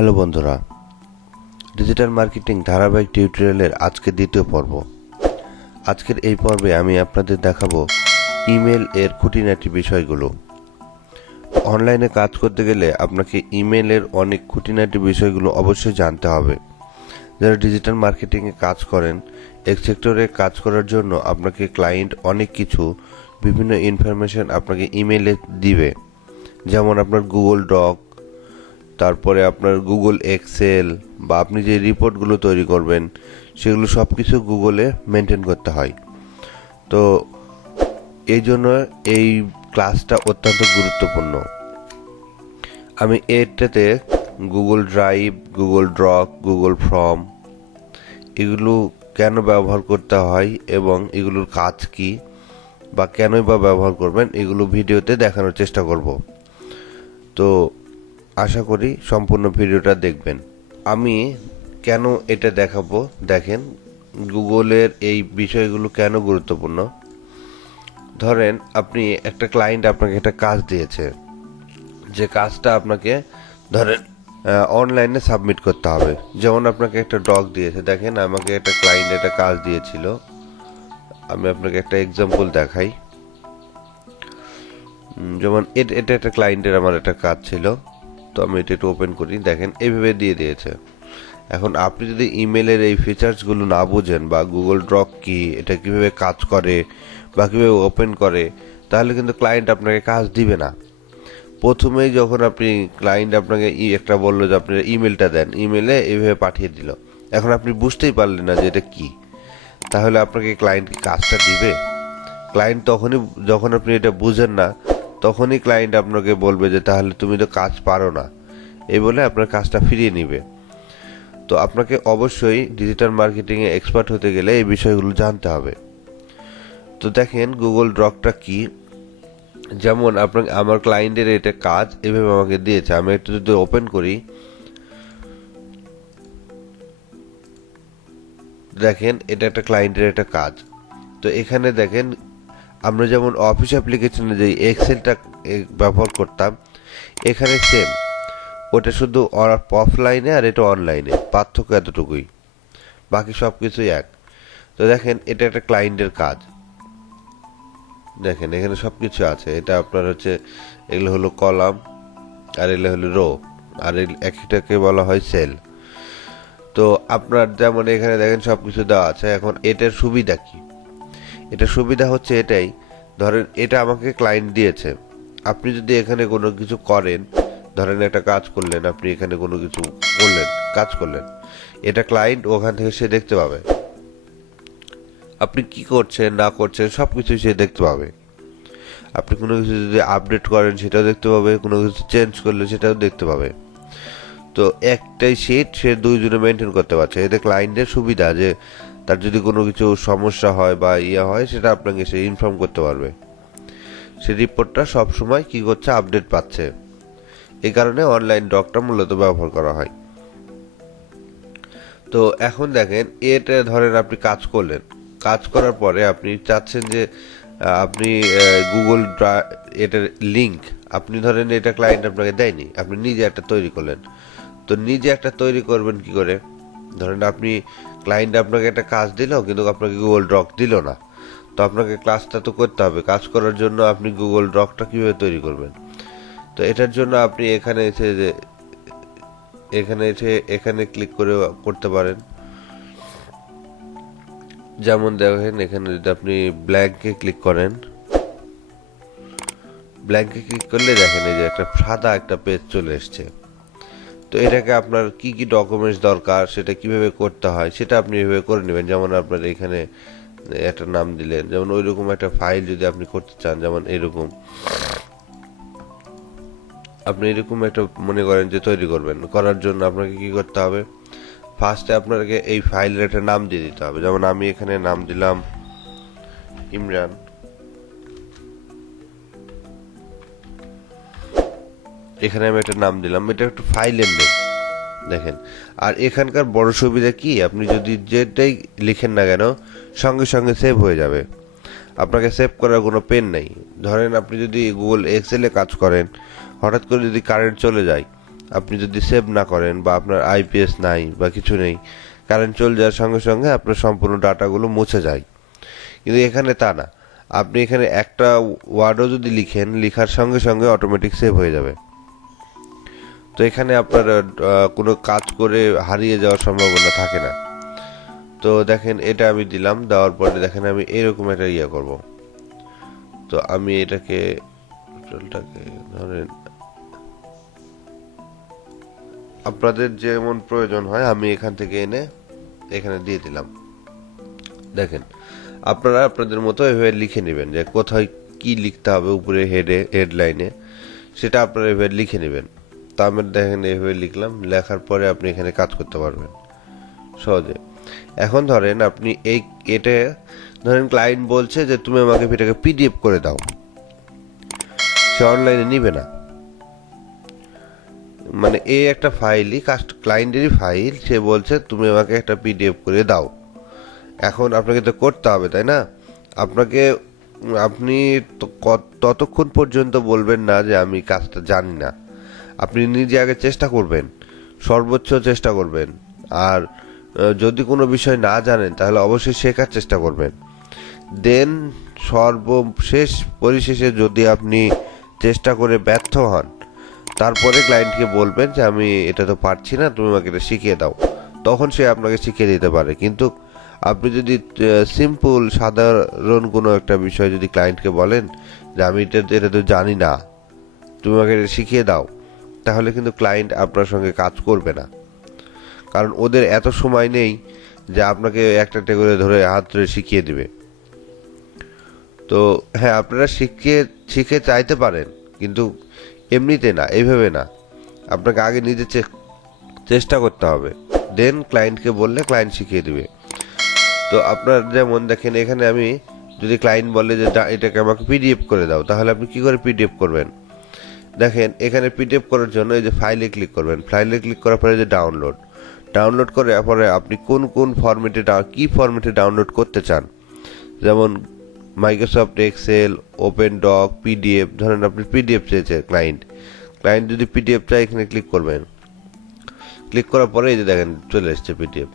Hello বন্ধুরা, digital marketing ধারাবাহিক টিউটোরিয়ালের আজকের দ্বিতীয় পর্ব। আজকের এই পর্বে আমি আপনাদের দেখাবো ইমেল এর খুঁটিনাটি বিষয়গুলো। অনলাইনে কাজ করতে গেলে আপনাকে ইমেলের অনেক খুঁটিনাটি বিষয়গুলো অবশ্যই জানতে হবে। যারা ডিজিটাল মার্কেটিংয়ে কাজ করেন, এক সেক্টরে কাজ করার জন্য আপনাকে ক্লায়েন্ট অনেক কিছু বিভিন্ন ইনফরমেশন আপনাকে ইমেলে দিবে, যেমন আপনার গুগল ডক, তারপরে আপনার গুগল এক্সেল বা আপনি যে রিপোর্টগুলো তৈরি করবেন সেগুলো সব কিছু গুগলে মেনটেন করতে হয়। তো এই জন্য এই ক্লাসটা অত্যন্ত গুরুত্বপূর্ণ। আমি এটাতে গুগল ড্রাইভ, গুগল ড্রক, গুগল ফর্ম এগুলো কেন ব্যবহার করতে হয় এবং এগুলোর কাজ কি বা কেনই বা ব্যবহার করবেন এগুলো ভিডিওতে দেখানোর চেষ্টা করব। তো আশা করি সম্পূর্ণ ভিডিওটা দেখবেন। আমি কেন এটা দেখাবো, দেখেন গুগলের এই বিষয়গুলো কেন গুরুত্বপূর্ণ। ধরেন আপনি একটা ক্লায়েন্ট আপনাকে একটা কাজ দিয়েছে, যে কাজটা আপনাকে ধরেন অনলাইনে সাবমিট করতে হবে। যেমন আপনাকে একটা ডক দিয়েছে, দেখেন আমাকে একটা ক্লায়েন্ট একটা কাজ দিয়েছিল। আমি আপনাকে একটা এক্সাম্পল দেখাই। যেমন এটা একটা ক্লায়েন্টের আমার একটা কাজ ছিল। তো আমি এটা একটু ওপেন করি, দেখেন এইভাবে দিয়ে দিয়েছে। এখন আপনি যদি ইমেলের এই ফিচার্সগুলো না বুঝেন বা গুগল ড্রক কি, এটা কিভাবে কাজ করে বা কিভাবে ওপেন করে, তাহলে কিন্তু ক্লায়েন্ট আপনাকে কাজ দিবে না। প্রথমেই যখন আপনি ক্লায়েন্ট আপনাকে একটা বললো যে আপনি ইমেলটা দেন, ইমেলে এইভাবে পাঠিয়ে দিল, এখন আপনি বুঝতেই পারলেন না যে এটা কি, তাহলে আপনাকে ক্লায়েন্ট কাজটা দিবে? ক্লায়েন্ট তখনই, যখন আপনি এটা বুঝেন না, তখনই ক্লায়েন্ট আপনাকে বলবে যে তাহলে তুমি তো কাজ পারো না, এই বলে আপনার কাজটা ফিরিয়ে নিবে। তো আপনাকে অবশ্যই ডিজিটাল মার্কেটিংয়ে এক্সপার্ট হতে গেলে এই বিষয়গুলো জানতে হবে। তো দেখেন গুগল ড্রকটা কি। যেমন আপনাকে আমার ক্লায়েন্টের এটা কাজ এভাবে আমাকে দিয়েছে, আমি একটু যদি ওপেন করি, দেখেন এটা একটা ক্লায়েন্টের একটা কাজ। তো এখানে দেখেন আমরা যেমন অফিস অ্যাপ্লিকেশনে যে এক্সেলটা ব্যবহার করতাম, এখানে সেম, ওটা শুধু অফলাইনে আর এটা অনলাইনে, পার্থক্য এতটুকুই, বাকি সব কিছুই এক। তো দেখেন এটা একটা ক্লায়েন্টের কাজ, দেখেন এখানে সব কিছু আছে। এটা আপনার হচ্ছে, এগুলো হলো কলাম আর এগুলো হলো রো, আর একটাকে বলা হয় সেল। তো আপনার যেমন এখানে দেখেন সব কিছু দেওয়া আছে। এখন এটার সুবিধা কি? এটার সুবিধা হচ্ছে এটাই, ধরেন এটা আমাকে ক্লায়েন্ট দিয়েছে, আপনি যদি এখানে কোনো কিছু করেন, ধরেন একটা কাজ করলেন, আপনি এখানে কোনো কিছু করলেন, কাজ করলেন, এটা ক্লায়েন্ট ওখান থেকে সে দেখতে পাবে, আপনি কি করছেন না করছেন সব কিছু সে দেখতে পাবে। আপনি কোনো কিছু যদি আপডেট করেন সেটাও দেখতে পাবে, কোনো কিছু চেঞ্জ করলে সেটাও দেখতে পাবে। তো একটাই শিট সে দুইজনে মেনটেন করতে পারছে। এতে ক্লায়েন্টের সুবিধা যে তার যদি কোনো কিছু সমস্যা হয় বা হয়, সেটা আপনাকে সে ইনফর্ম করতে পারবে। সে রিপোর্টটা সবসময় কি করছে, আপডেট পাচ্ছে। এই কারণে অনলাইন ডকটা মূলত ব্যবহার করা হয়। তো এখন দেখেন এটা ধরেন আপনি কাজ করলেন, কাজ করার পরে আপনি চাচ্ছেন যে আপনি গুগল এটার লিঙ্ক, আপনি ধরেন এটা ক্লায়েন্ট আপনাকে দেয়নি, আপনি নিজে একটা তৈরি করলেন। তো নিজে একটা তৈরি করবেন কি করে? ধরেন আপনি ক্লায়েন্ট আপনাকে একটা কাজ দিল কিন্তু আপনাকে গুগল ড্রক দিল না, তো আপনাকে ক্লাসটা তো করতে হবে। কাজ করার জন্য আপনি গুগল ড্রকটা কিভাবে তৈরি করবেন? তো এটার জন্য আপনি এখানে এসে যে এখানে ক্লিক করে করতে পারেন। যেমন দেখেন এখানে যদি আপনি ব্ল্যাঙ্কে ক্লিক করেন, ব্ল্যাঙ্কে ক্লিক করলে দেখেন এই যে একটা সাদা একটা পেজ চলে এসছে। তো এটাকে আপনার কি কি ডকুমেন্টস দরকার, সেটা কিভাবে করতে হয় সেটা আপনি এভাবে করে নেবেন। যেমন আপনার এখানে একটা নাম দিলেন, যেমন ওইরকম একটা ফাইল যদি আপনি করতে চান, যেমন এরকম আপনি এরকম একটা মনে করেন যে তৈরি করবেন, করার জন্য আপনাকে কি করতে হবে, ফার্স্টে আপনাকে এই ফাইলের একটা নাম দিয়ে দিতে হবে। যেমন আমি এখানে নাম দিলাম ইমরান। এখানে আমি একটা নাম দিলাম, এটা একটা ফাইলের নেম, দেখেন। আর এখানকার বড় সুবিধা কি, আপনি যদি যেটাই লিখেন না কেন সঙ্গে সঙ্গে সেভ হয়ে যাবে, আপনাকে সেভ করার কোনো পেন নেই। ধরেন আপনি যদি গুগল এক্সেলে কাজ করেন, হঠাৎ করে যদি কারেন্ট চলে যায়, আপনি যদি সেভ না করেন বা আপনার আইপিএস নাই বা কিছু নেই, কারেন্ট চলে যাওয়ার সঙ্গে সঙ্গে আপনার সম্পূর্ণ ডাটাগুলো মুছে যায়। কিন্তু এখানে তা না, আপনি এখানে একটা ওয়ার্ডও যদি লিখেন, লিখার সঙ্গে সঙ্গে অটোমেটিক সেভ হয়ে যাবে। তো এখানে আপনার কোনো কাজ করে হারিয়ে যাওয়ার সম্ভাবনা থাকে না। তো দেখেন এটা আমি দিলাম, দেওয়ার পরে দেখেন আমি এরকম একটা করব। তো আমি এটাকে ধরেন আপনাদের যেমন প্রয়োজন হয় আমি এখান থেকে এনে এখানে দিয়ে দিলাম। দেখেন আপনারা আপনাদের মতো এভাবে লিখে নেবেন যে কোথায় কি লিখতে হবে, উপরে হেডলাইনে সেটা আপনারা এভাবে লিখে নেবেন। তো আমি দেখেন এভাবে লিখলাম, লেখার পরে আপনি এখানে কাজ করতে পারবেন সহজে। এখন ধরেন আপনি এটা ধরেন ক্লায়েন্ট বলছে যে তুমি আমাকে এটাকে পিডিএফ করে দাও, সে অনলাইনে নিবে না, মানে এই একটা ফাইলই ক্লায়েন্টেরই ফাইল, সে বলছে তুমি আমাকে একটা পিডিএফ করে দাও। এখন আপনাকে তো করতে হবে, তাই না? আপনি ততক্ষণ পর্যন্ত বলবেন না যে আমি কাজটা জানি না। আপনি নিজে আগে চেষ্টা করবেন, সর্বোচ্চ চেষ্টা করবেন। আর যদি কোনো বিষয় না জানেন তাহলে অবশ্যই শেখার চেষ্টা করবেন। দেন সর্বশেষ পরিশেষে যদি আপনি চেষ্টা করে ব্যর্থ হন, তারপরে ক্লায়েন্টকে বলবেন যে আমি এটা তো পারছি না, তুমি আমাকে এটা শিখিয়ে দাও। তখন সে আপনাকে শিখিয়ে দিতে পারে। কিন্তু আপনি যদি সিম্পল সাধারণ কোনো একটা বিষয় যদি ক্লায়েন্টকে বলেন যে আমি এটা তো জানি না, তুমি আমাকে এটা শিখিয়ে দাও, তাহলে কিন্তু ক্লায়েন্ট আপনার সঙ্গে কাজ করবে না। কারণ ওদের এত সময় নেই যে আপনাকে একটা করে ধরে হাত ধরে শিখিয়ে দিবে। তো হ্যাঁ, আপনারা শিখে চাইতে পারেন, কিন্তু এমনিতে না, এইভাবে না। আপনাকে আগে নিজে চেষ্টা করতে হবে, দেন ক্লায়েন্টকে বললে ক্লায়েন্ট শিখিয়ে দিবে। তো আপনার যেমন দেখেন এখানে আমি যদি ক্লায়েন্ট বলে যে এটাকে আমাকে পিডিএফ করে দাও, তাহলে আপনি কি করে পিডিএফ করবেন? দেখেন এখানে পিডিএফ করার জন্য এই যে ফাইলে ক্লিক করবেন, ফাইলে ক্লিক করার পরে যে ডাউনলোড করে পরে আপনি কোন ফরম্যাটে কি ফরম্যাটে ডাউনলোড করতে চান, যেমন Microsoft Excel, open doc, PDF. ধরেন আপনি পিডিএফ চেয়েছে ক্লায়েন্ট যদি পিডিএফ চায় এখানে ক্লিক করবেন। ক্লিক করার পরে এই যে দেখেন চলে এসছে পিডিএফ,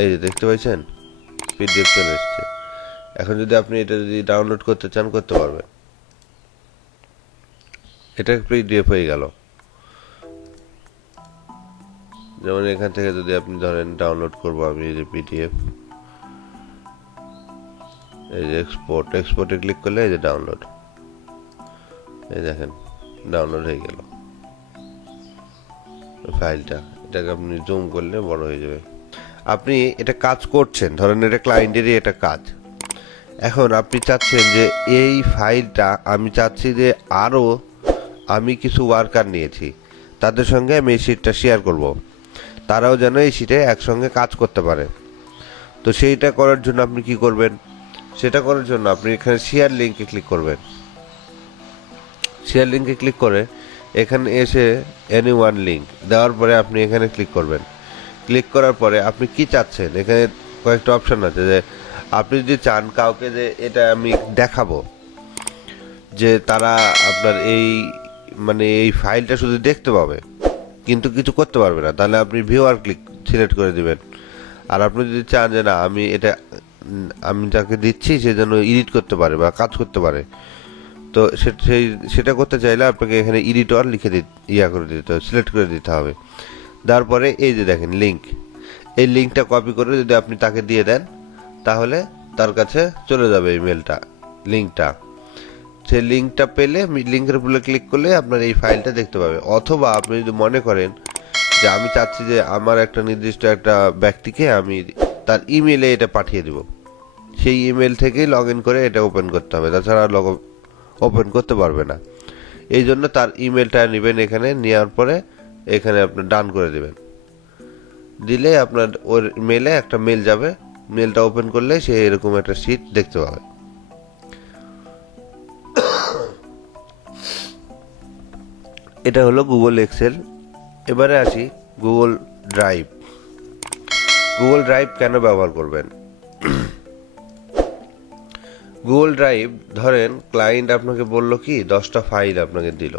এই যে দেখতে পাচ্ছেন পিডিএফ চলে এসছে। এখন যদি আপনি এটা যদি ডাউনলোড করতে চান করতে পারবেন, এটা পিডিএফ হয়ে গেল। যেমন এখান থেকে যদি আপনি ধরেন ডাউনলোড করবো আমি এই যে পিডিএফ, এই যে এক্সপোর্টে ক্লিক করলে এই যে ডাউনলোড, এই দেখেন ডাউনলোড হয়ে গেল ফাইলটা। এটাকে আপনি জুম করলে বড় হয়ে যাবে। আপনি এটা কাজ করছেন, ধরেন এটা ক্লায়েন্টেরই এটা কাজ। এখন আপনি চাচ্ছেন যে এই ফাইলটা আমি চাচ্ছি যে আরও আমি কিছু ওয়ার্কার নিয়েছি, তাদের সঙ্গে আমি এই শিটটা শেয়ার করব, তারাও যেন এই শিটে একসঙ্গে কাজ করতে পারে। তো সেইটা করার জন্য আপনি কি করবেন? সেটা করার জন্য আপনি এখানে শেয়ার লিঙ্কে ক্লিক করবেন। শেয়ার লিঙ্কে ক্লিক করে এখানে এসে এনি ওয়ান লিঙ্ক দেওয়ার পরে আপনি এখানে ক্লিক করবেন। ক্লিক করার পরে আপনি কি চাচ্ছেন, এখানে কয়েকটা অপশন আছে। যে আপনি যদি চান কাউকে যে এটা আমি দেখাবো, যে তারা আপনার এই ফাইলটা শুধু দেখতে পাবে কিন্তু কিছু করতে পারবে না, তাহলে আপনি ভিউয়ার সিলেক্ট করে দিবেন। আর আপনি যদি চান যে না আমি যাকে দিচ্ছি সে যেন এডিট করতে পারে বা কাজ করতে পারে, তো সেটা করতে চাইলে আপনাকে এখানে এডিটর লিখে করে দিতে হবে, সিলেক্ট করে দিতে হবে। তারপরে এই যে দেখেন লিঙ্ক, এই লিঙ্কটা কপি করে যদি আপনি তাকে দিয়ে দেন, তাহলে তার কাছে চলে যাবে এই লিঙ্কটা। সেই লিঙ্কটা পেলে লিঙ্কের উপরে ক্লিক করলে আপনার এই ফাইলটা দেখতে পাবে। অথবা আপনি যদি মনে করেন যে আমি চাচ্ছি যে আমার একটা নির্দিষ্ট একটা ব্যক্তিকে আমি তার ইমেলে এটা পাঠিয়ে দেব, সেই ইমেল থেকেই লগ ইন করে এটা ওপেন করতে হবে, তাছাড়া ওপেন করতে পারবে না। এই জন্য তার ইমেলটা নেবেন, এখানে নেওয়ার পরে এখানে আপনি ডান করে দেবেন। দিলে আপনার ওর মেলে একটা মেল যাবে, মেলটা ওপেন করলে সে এরকম একটা শিট দেখতে পাবে। এটা হলো গুগল এক্সেল। এবারে আসি গুগল ড্রাইভ। গুগল ড্রাইভ কেন ব্যবহার করবেন? গুগল ড্রাইভ ধরেন ক্লায়েন্ট আপনাকে বলল কি 10টা ফাইল আপনাকে দিল,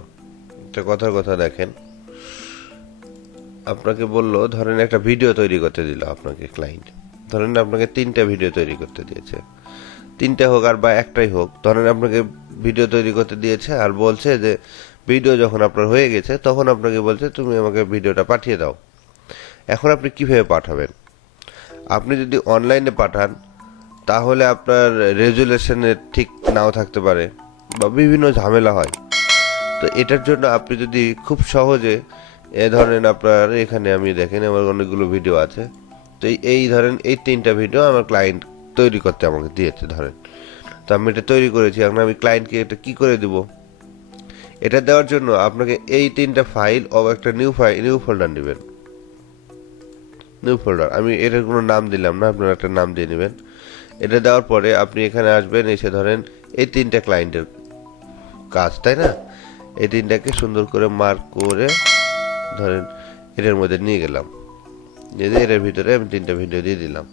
একটা কথার কথা দেখেন, আপনাকে বললো ধরেন একটা ভিডিও তৈরি করতে দিল আপনাকে ক্লায়েন্ট, ধরেন আপনাকে 3টা ভিডিও তৈরি করতে দিয়েছে, 3টা হোক আর বা একটাই হোক, ধরেন আপনাকে ভিডিও তৈরি করতে দিয়েছে আর বলছে যে ভিডিও যখন আপনার হয়ে গেছে তখন আপনাকে বলছে তুমি আমাকে ভিডিওটা পাঠিয়ে দাও। এখন আপনি কিভাবে পাঠাবেন? আপনি যদি অনলাইনে পাঠান তাহলে আপনার রেজুলেশনে ঠিক নাও থাকতে পারে বা বিভিন্ন ঝামেলা হয়। তো এটার জন্য আপনি যদি খুব সহজে ধরেন আপনার এখানে আমি দেখেন আমার অনেকগুলো ভিডিও আছে, তো এই ধরেন এই 3টা ভিডিও আমার ক্লায়েন্ট তৈরি করতে আমাকে দিয়েছে ধরেন, তো আমি এটা তৈরি করেছি। এখন আমি ক্লায়েন্টকে এটা কি করে দিব? এটা দেওয়ার জন্য আপনাকে এই 3টা ফাইল ও একটা নিউ ফোল্ডার নেবেন। নিউ ফোল্ডার, আমি এটার কোনো নাম দিলাম না, আপনারা একটা নাম দিয়ে নেবেন। এটা দেওয়ার পরে আপনি এখানে আসবেন, এসে ধরেন এই 3টা ক্লায়েন্টের কাজ, তাই না? এই 3টাকে সুন্দর করে মার্ক করে ধরেন এটার মধ্যে নিয়ে গেলাম, এটার ভিতরে আমি 3টা ভিডিও দিয়ে দিলাম।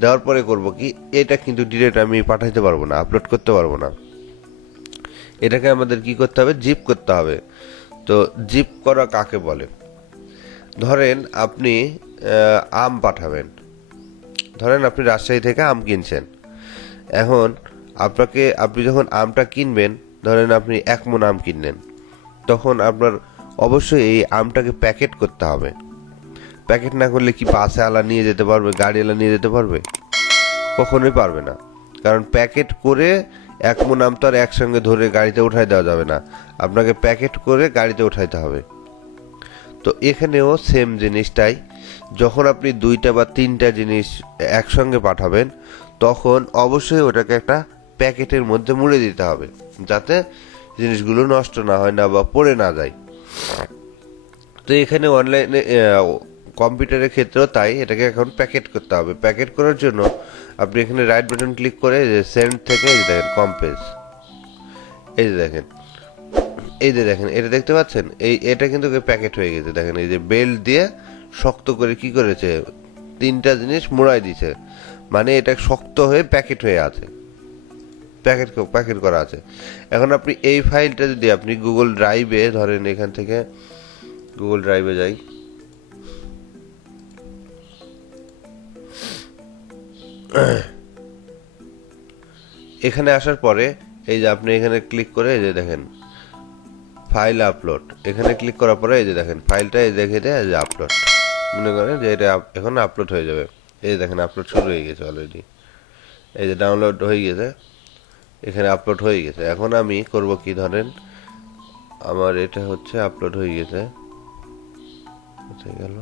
দেওয়ার পরে করব কি, এটা কিন্তু ডিরেক্ট আমি পাঠাইতে পারবো না, আপলোড করতে পারবো না। এটাকে আমাদের কি করতে হবে? জিপ করতে হবে। তো জিপ করা কাকে বলে? ধরেন আপনি আম পাঠাবেন, ধরেন আপনি রাজশাহী থেকে আম কিনছেন। এখন আপনি যখন আমটা কিনবেন, ধরেন আপনি 1 মণ আম কিনলেন, তখন আপনার অবশ্যই এই আমটাকে প্যাকেট করতে হবে। প্যাকেট না করলে কি বাসে আলা নিয়ে যেতে পারবে, গাড়ি আলা নিয়ে যেতে পারবে? কখনোই পারবে না, কারণ প্যাকেট করে 1 মণ আম তো আর একসঙ্গে ধরে গাড়িতে উঠাই দেওয়া যাবে না, আপনাকে প্যাকেট করে গাড়িতে উঠাইতে হবে। তো এখানেও সেম জিনিসটাই, যখন আপনি 2টা বা 3টা জিনিস একসঙ্গে পাঠাবেন তখন অবশ্যই ওটাকে একটা প্যাকেটের মধ্যে মুড়ে দিতে হবে, যাতে জিনিসগুলো নষ্ট না হয় না বা পড়ে না যায়। তো এখানে অনলাইনে কম্পিউটারের ক্ষেত্রেও তাই, এটাকে এখন প্যাকেট করতে হবে। প্যাকেট করার জন্য আপনি এখানে রাইট বাটন ক্লিক করে সেন্ড থেকে দেখেন কম্পেজ, এই যে দেখেন, এটা দেখতে পাচ্ছেন, এটা কিন্তু প্যাকেট হয়ে গেছে। দেখেন এই যে বেল্ট দিয়ে শক্ত করে কি করেছে, 3টা জিনিস মোড়াই দিছে, মানে এটা শক্ত হয়ে প্যাকেট হয়ে আছে, প্যাকেট করা আছে। এখন আপনি এই ফাইলটা যদি আপনি গুগল ড্রাইভে ধরেন, এখান থেকে গুগল ড্রাইভে যাই, এখানে আসার পরে এই যে আপনি এখানে ক্লিক করে এই যে দেখেন ফাইল আপলোড, এখানে ক্লিক করার পরে এই যে দেখেন ফাইলটা এই দেখে দেয় যে আপলোড, মনে করেন যে এটা এখন আপলোড হয়ে যাবে। এই দেখেন আপলোড শুরু হয়ে গেছে অলরেডি, এই যে ডাউনলোড হয়ে গেছে, এখানে আপলোড হয়ে গেছে। এখন আমি করব কি, ধরেন আমার এটা হচ্ছে আপলোড হয়ে গেছে, কোথায় গেল,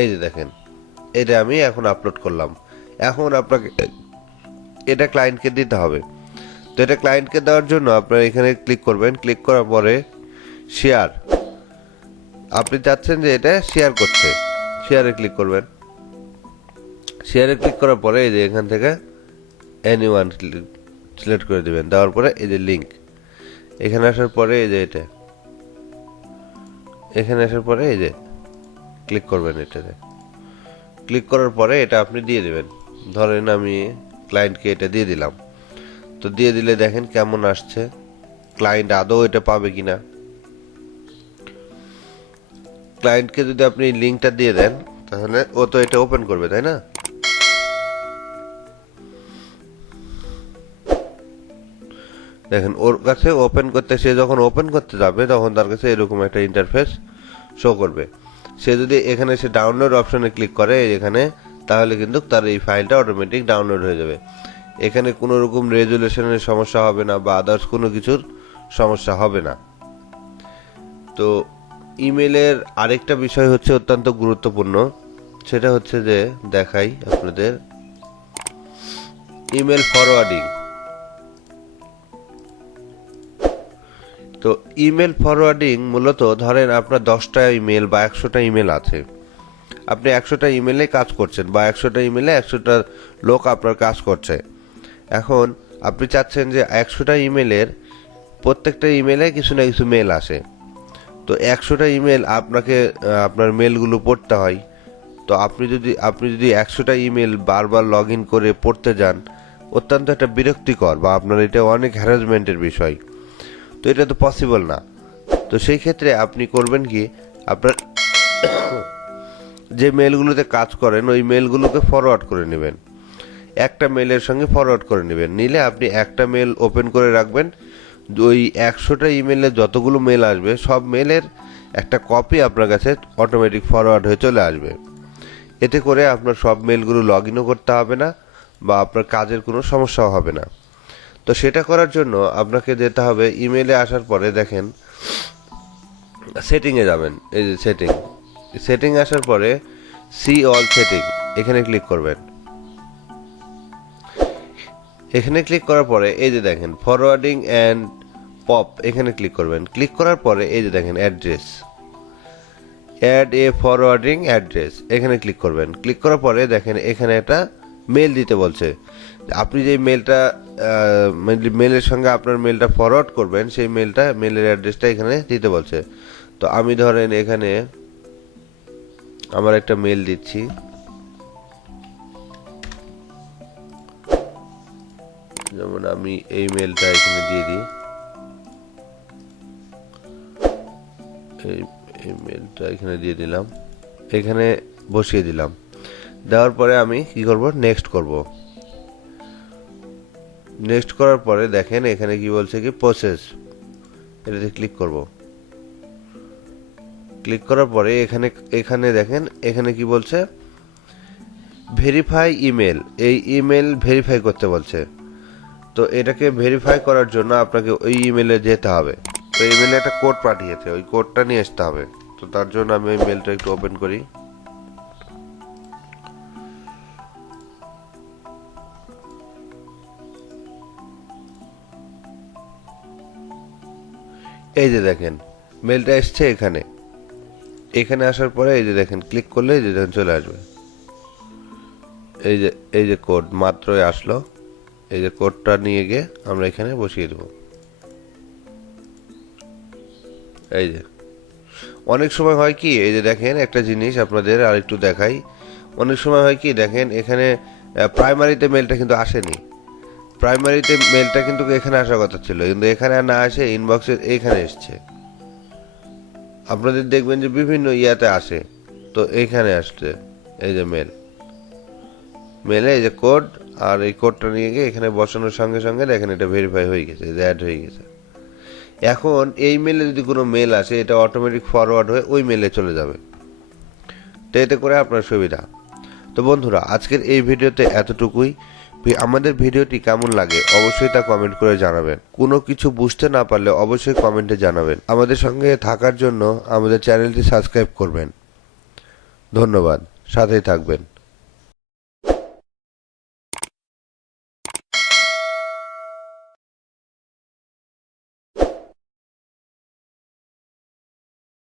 এই যে দেখেন এটা আমি এখন আপলোড করলাম। এখন আপনাকে এটা ক্লায়েন্টকে দিতে হবে। তো এটা ক্লায়েন্টকে দেওয়ার জন্য আপনারা এখানে ক্লিক করবেন, ক্লিক করার পরে শেয়ার, আপনি চাচ্ছেন যে এটা শেয়ার করতে, শেয়ারে ক্লিক করবেন। শেয়ারে ক্লিক করার পরে এই যে এখান থেকে এনিওয়ান সিলেক্ট করে দিবেন, দেওয়ার পরে এই যে লিঙ্ক, এখানে আসার পরে এই যে এটা, এখানে আসার পরে এই যে ক্লিক করবেন, এটাতে ক্লিক করার পরে এটা আপনি দিয়ে দেবেন। ধরেন আমি ক্লায়েন্টকে এটা দিয়ে দিলাম, তো দিয়ে দিলে দেখেন কেমন আসছে, ক্লায়েন্ট আদৌ এটা পাবে কিনা। ক্লায়েন্টকে যদি আপনি লিঙ্কটা দিয়ে দেন তাহলে ও তো এটা ওপেন করবে, তাই না? দেখেন ওর কাছে ওপেন করতে, সে যখন ওপেন করতে যাবে তখন তার কাছে এরকম একটা ইন্টারফেস শো করবে। সে যদি এখানে সে ডাউনলোড অপশনে ক্লিক করে এখানে, তাহলে কিন্তু তার এই ফাইলটা অটোমেটিক ডাউনলোড হয়ে যাবে। এখানে কোনো রকম রেজুলেশনের সমস্যা হবে না বা আদার্স কোনো কিছুর সমস্যা হবে না। তো ইমেলের আরেকটা বিষয় হচ্ছে অত্যন্ত গুরুত্বপূর্ণ, সেটা হচ্ছে যে দেখাই আপনাদের, ইমেল ফরওয়ার্ডিং। তো ইমেল ফরওয়ার্ডিং মূলত ধরেন আপনার 10টা ইমেল বা 100টা ইমেল আছে, আপনি 100টা ইমেলে কাজ করছেন বা 100টা ইমেলে 100টা লোক আপনার কাজ করছে। এখন আপনি চাচ্ছেন যে 100টা ইমেলের প্রত্যেকটা ইমেলে কিছু না কিছু মেল আসে, তো 100টা ইমেল আপনাকে আপনার মেলগুলো পড়তে হয়। তো আপনি যদি 100টা ইমেল বারবার লগ ইন করে পড়তে যান, অত্যন্ত একটা বিরক্তিকর বা আপনার এটা অনেক হ্যারাসমেন্টের বিষয়। তো এটা তো পসিবল না। তো সেই ক্ষেত্রে আপনি করবেন কি, আপনার যে মেলগুলোতে কাজ করেন ওই মেলগুলোকে ফরওয়ার্ড করে নেবেন, একটা মেলের সঙ্গে ফরওয়ার্ড করে নেবেন। নিলে আপনি একটা মেল ওপেন করে রাখবেন, ওই 100টা ইমেলে যতগুলো মেল আসবে সব মেলের একটা কপি আপনার কাছে অটোমেটিক ফরওয়ার্ড হয়ে চলে আসবে। এতে করে আপনার সব মেলগুলো লগ ইনও করতে হবে না বা আপনার কাজের কোনো সমস্যাও হবে না। তো সেটা করার জন্য আপনাকে যেতে হবে, ইমেলে আসার পরে দেখেন সেটিংয়ে যাবেন, এই যে সেটিং আসার পরে সি অল সেটিং এখানে ক্লিক করবেন। এখানে ক্লিক করার পরে এই যে দেখেন ফরওয়ার্ডিং অ্যান্ড পপ, এখানে ক্লিক করবেন। ক্লিক করার পরে এই যে দেখেন address, add a forwarding address, এখানে ক্লিক করবেন। ক্লিক করার পরে দেখেন এখানে একটা মেল দিতে বলছে। আপনি যে মেলটা মেলের সঙ্গে আপনার মেলটা ফরওয়ার্ড করবেন সেই মেলের অ্যাড্রেসটা এখানে দিতে বলছে। তো আমি ধরেন এখানে আমার একটা মেল দিচ্ছি, যেমন আমি এই মেলটা এখানে দিয়ে দিই, এই মেলটা এখানে দিয়ে দিলাম, এখানে বসিয়ে দিলাম। দেওয়ার পরে আমি কি করব, নেক্সট করব। নেক্সট করার পরে দেখেন এখানে কি বলছে কি প্রসেস, এটাতে ক্লিক করব। ক্লিক করার পরে এখানে দেখেন এখানে কি বলছে, ভেরিফাই ইমেল, এই ইমেল ভেরিফাই করতে বলছে। তো এটাকে ভেরিফাই করার জন্য আপনাকে ওই ইমেলে যেতে হবে। তো ইমেলে একটা কোড পাঠিয়েছে, ওই কোডটা নিয়ে আসতে হবে। তো তার জন্য আমি ওই মেলটা একটু ওপেন করি। এই যে দেখেন মেলটা এসছে এখানে আসার পরে এই যে দেখেন ক্লিক করলে এই যে দেখেন চলে আসবে। এই যে কোড মাত্রই আসলো, এই যে কোডটা নিয়ে গিয়ে আমরা এখানে বসিয়ে দেব। এই যে অনেক সময় হয় কি, এই যে দেখেন একটা জিনিস আপনাদের আরেকটু দেখাই। অনেক সময় হয় কি দেখেন এখানে প্রাইমারিতে মেলটা কিন্তু আসেনি, প্রাইমারিতে মেলটা কিন্তু এখানে আসার কথা ছিল, কিন্তু এখানে না আসে ইনবক্সে এখানে এসছে। আপনাদের দেখবেন যে বিভিন্ন ইয়াতে আসে, তো এইখানে আসছে এই যে মেলে এই যে কোড, আর এই কোডটা নিয়ে গিয়ে এখানে বসানোর সঙ্গে সঙ্গে দেখেন এটা ভেরিফাই হয়ে গেছে, অ্যাড হয়ে গেছে। এখন এই মেলে যদি কোনো মেল আসে এটা অটোমেটিক ফরওয়ার্ড হয়ে ওই মেলে চলে যাবে। তো এতে করে আপনার সুবিধা। তো বন্ধুরা আজকের এই ভিডিওতে এতটুকুই। আমাদের ভিডিওটি কেমন লাগে অবশ্যই তা কমেন্ট করে জানাবেন। কোনো কিছু বুঝতে না পারলে অবশ্যই কমেন্টে জানাবেন। আমাদের সঙ্গে থাকার জন্য আমাদের চ্যানেলটি সাবস্ক্রাইব করবেন। ধন্যবাদ, সাথেই থাকবেন।